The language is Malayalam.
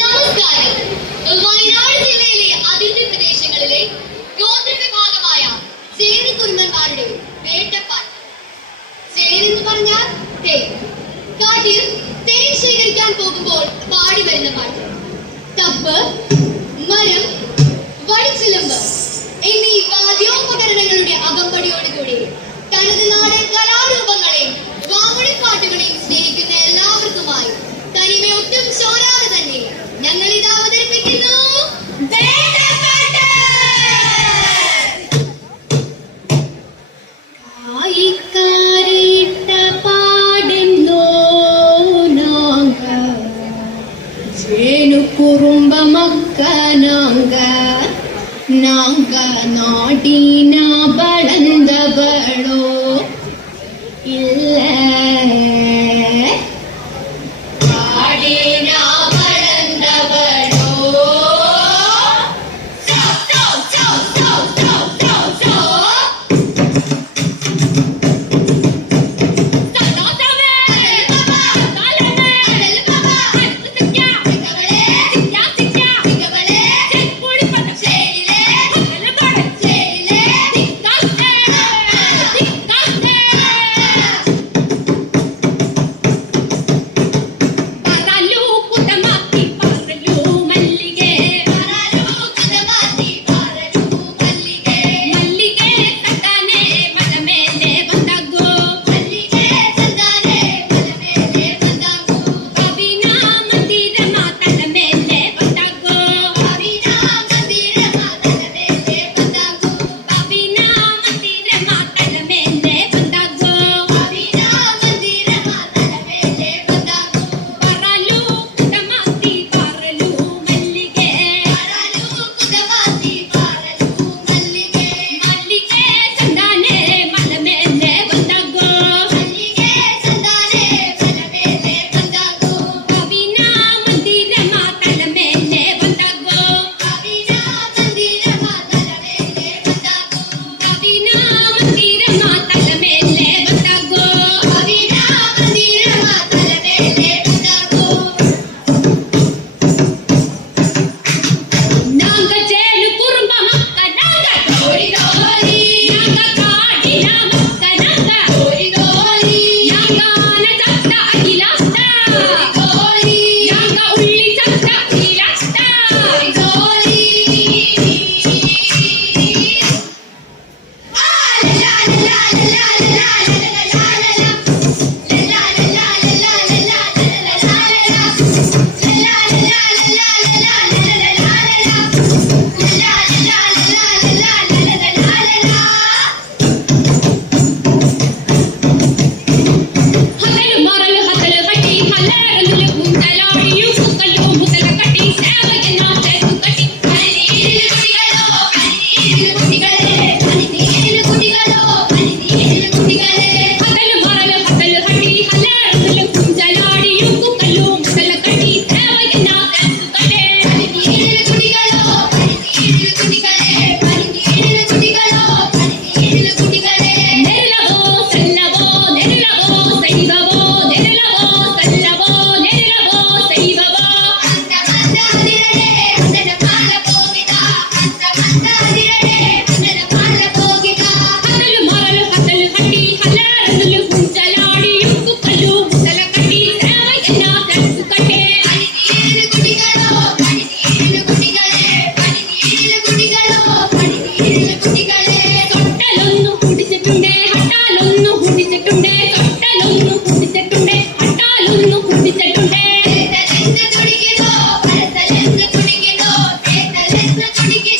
നമസ്കാരം. വയനാട് ജില്ലയിലെ അതിർത്തി പ്രദേശങ്ങളിലെ വിഭാഗമായ ചേരി കുരുന്നന്മാരുടെ വേട്ടപ്പാട്ട് തേ. കാട്ടിൽ തേൻ ശേഖരിക്കാൻ പോകുമ്പോൾ പാടി വരുന്ന പാട്ട്. തപ്പ് മരം വടിച്ചിലമ്പ് എന്നീ വാദ്യോപകരണങ്ങളുടെ അകമ്പടിയോട് ರೇಣು ಕುರುಂಬ ಮಕ್ಕ ನಾಂಗ ನಾಂಗ ನಾಡಿನ ಬಳಂದವಳೋ ಇಲ್ಲ Yeah. Let's take.